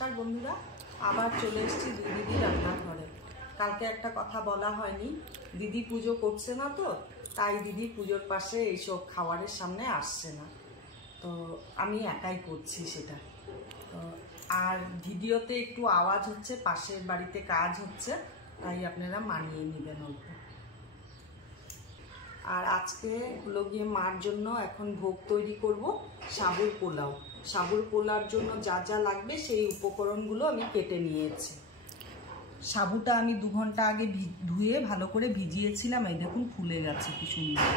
নমস্কার বন্ধুরা, আবার চলে এসেছি দিদি রান্নাঘরে। কালকে একটা কথা বলা হয়নি, দিদি পুজো করছে না, তো তাই দিদি পুজোর পাশে এইসব খাবারের সামনে আসছে না, তো আমি একাই করছি সেটা। তো আর ভিডিওতে একটু আওয়াজ হচ্ছে, পাশের বাড়িতে কাজ হচ্ছে, তাই আপনারা মানিয়ে নেবেন অল্প। আর আজকে হলো গিয়ে মার জন্য এখন ভোগ তৈরি করব, সাবুর পোলাও। সাবুর পোলাওর জন্য যা যা লাগবে সেই উপকরণগুলো আমি কেটে নিয়েছি। সাবুটা আমি 2 ঘন্টা আগে ধুয়ে ভালো করে ভিজিয়েছিলাম, এই দেখুন ফুলে গেছে কি সুন্দর,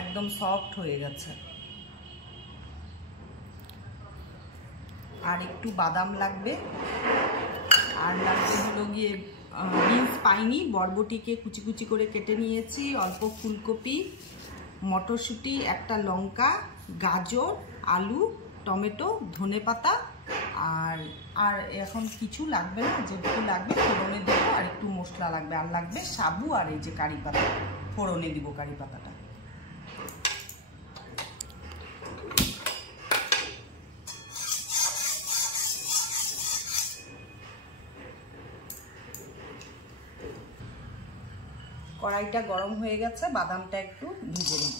একদম সফট হয়ে গেছে। আর একটু বাদাম লাগবে, আর লাগবে হলো গিয়ে বিনস পাইনি, বরবটিকে কুচি কুচি করে কেটে নিয়েছি, অল্প ফুলকপি, মটরশুঁটি, একটা লঙ্কা, গাজর, আলু, টমেটো, ধনেপাতা, আর এখন কিছু লাগবে না, যেটুকু লাগবে ফোড়নে দেবো, আর একটু মশলা লাগবে, আর লাগবে সাবু, আর এই যে কারি পাতা, ফোড়নে দিব কারি পাতাটা। কড়াইটা গরম হয়ে গেছে, বাদামটা একটু ভেজে নিব।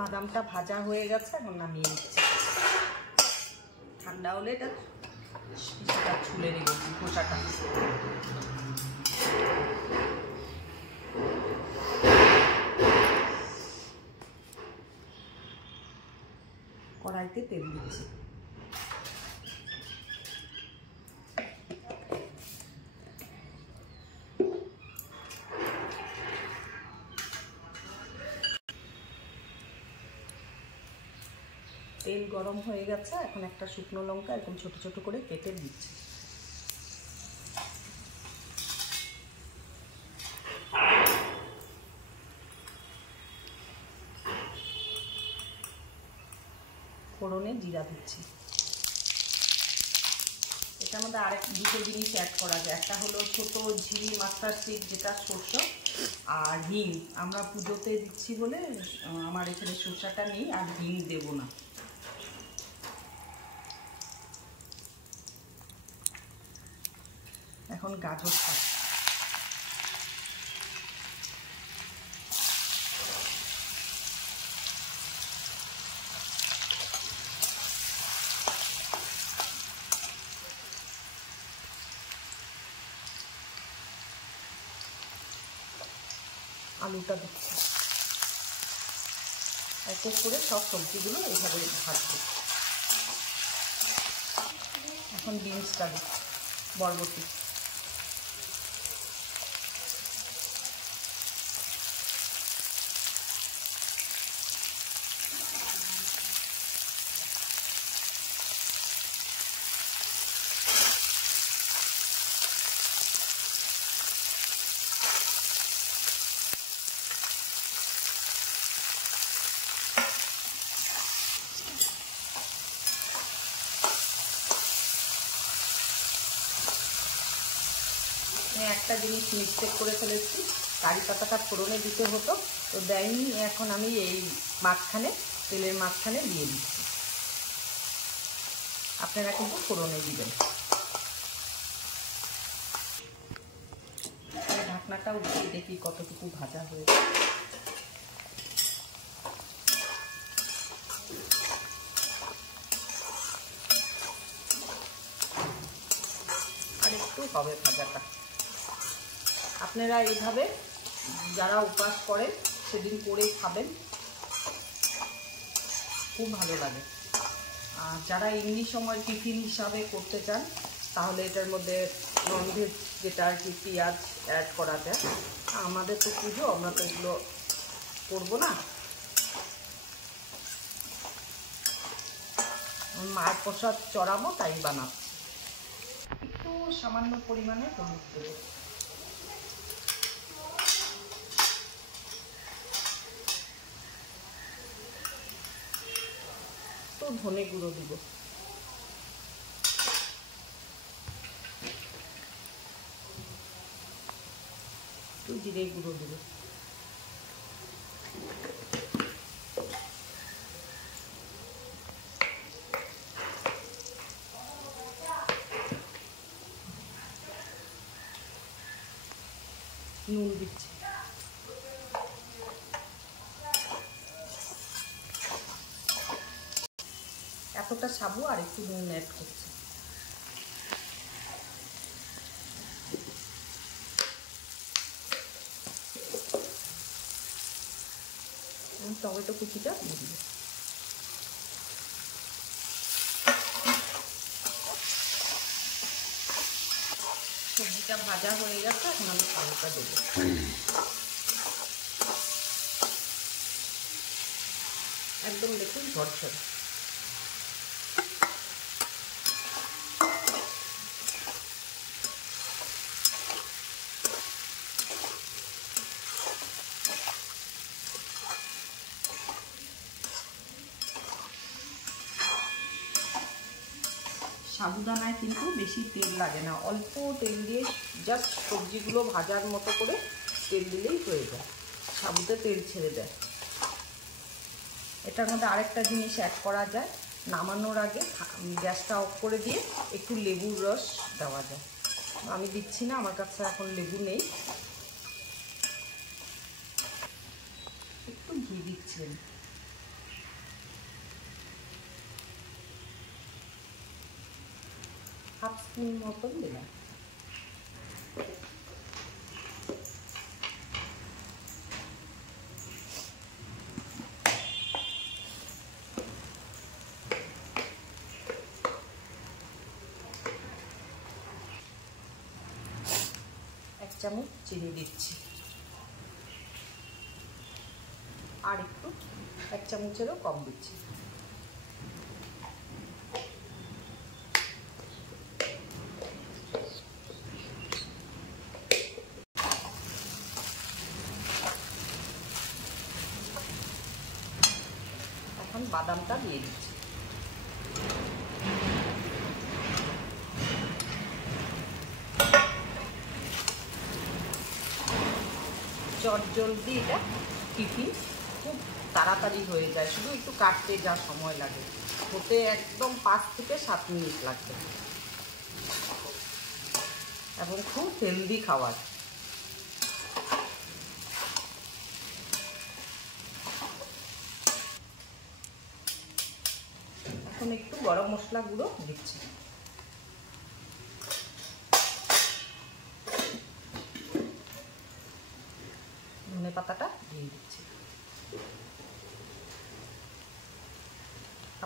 বাদামটা ভাজা হয়ে গেছে, এখন নামিয়ে নিচ্ছি। ঠান্ডা হলে এটা ছুলে নিব খোসাটা। কড়াইতে তেল দিচ্ছি। তেল গরম হয়ে গেছে, এখন একটা শুকনো লঙ্কা এরকম ছোট ছোট করে কেটে দিচ্ছি। ফোড়নে জিরা দিচ্ছি। এটার মধ্যে আরেক দুটো জিনিস অ্যাড করা যায়, একটা হলো ছোট ঝিরি মাস্টার্ড সিড, যেটা সর্ষ, আর হিং। আমরা পুজোতে দিচ্ছি বলে আমার এখানে সর্ষাটা নেই, আর হিং দেব না। এখন গাজর থাক। আলুটা দিচ্ছি, এক এক করে সব সবজিগুলো এইভাবে ভাজবো। এখন বিনসটা দিচ্ছি, বরবটি। একটা জিনিস মিস্টেক করে ফেলেছি, কারি পাতাটা ফোড়নে দিতে হতো, তো দেয়নি। এখন আমি এই মাঝখানে, তেলের মাঝখানে দিয়ে দিচ্ছি। আপনারা কিন্তু ফোড়নে দিবেন। ঢাকনাটা উঠিয়ে দেখি কতটুকু ভাজা হয়েছে। আর একটু হবে ভাজাটা। আপনারা এইভাবে যারা উপাস করেন সেদিন করেই খাবেন, খুব ভালো লাগে। আর যারা এমনি সময় টিফিন হিসাবে করতে চান, তাহলে এটার মধ্যে ননভেজ যেটা আর কি পেঁয়াজ অ্যাড করা যায়। আমাদের তো পুজো, আমরা তো এগুলো করবো না। মায়ের প্রসাদ চড়াবো, তাই বানাচ্ছি। একটু সামান্য পরিমাণে হলুদ দেবো। তো ধনে গুঁড়ো দিব। একটু জিরে গুঁড়ো দেবো। নুন দিচ্ছি। এতটা সাবু আর একটু নুন অ্যাড করছি। টমেটো কুচিটা দিয়ে দিই। সবজিটা ভাজা হয়ে গেছে, এখন আমি সাবুটা দেবো। একদম দেখুন ঝরঝরে। সাবুদানায় কিন্তু বেশি তেল লাগে না, অল্প তেল দিয়ে জাস্ট সবজিগুলো ভাজার মতো করে তেল দিলেই হয়ে যায়। সাবুতে তেল ছেড়ে দেয়। এটার মধ্যে আরেকটা জিনিস অ্যাড করা যায়, নামানোর আগে গ্যাসটা অফ করে দিয়ে একটু লেবুর রস দেওয়া যায়। আমি দিচ্ছি না, আমার কাছে এখন লেবু নেই। একটু ঘি দিচ্ছেন। হাফ স্পুন মতন দিলাম। এক চামচ চিনি দিচ্ছি, আর একটু 1 চামচেরও কম দিচ্ছি। এখন বাদামটা দিয়ে দিচ্ছি। চটজলদি এটা টিফিন খুব তাড়াতাড়ি হয়ে যায়, শুধু একটু কাটতে যা সময় লাগে, হতে একদম 5 থেকে 7 মিনিট লাগবে, এবং খুব হেলদি খাবার। এখন একটু গরম মশলা গুঁড়ো দিচ্ছি। ধনে পাতাটা দিয়ে দিচ্ছি।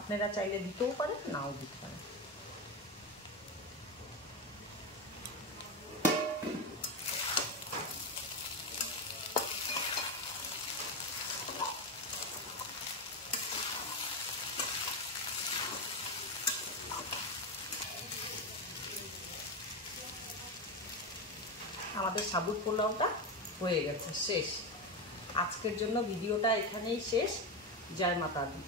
আপনারা চাইলে দিতেও পারেন, নাও দিতে পারেন। আমাদের সাবুর পোলাওটা হয়ে গেছে, শেষ। আজকের জন্য ভিডিওটা এখানেই শেষ। জয় মাতা দি।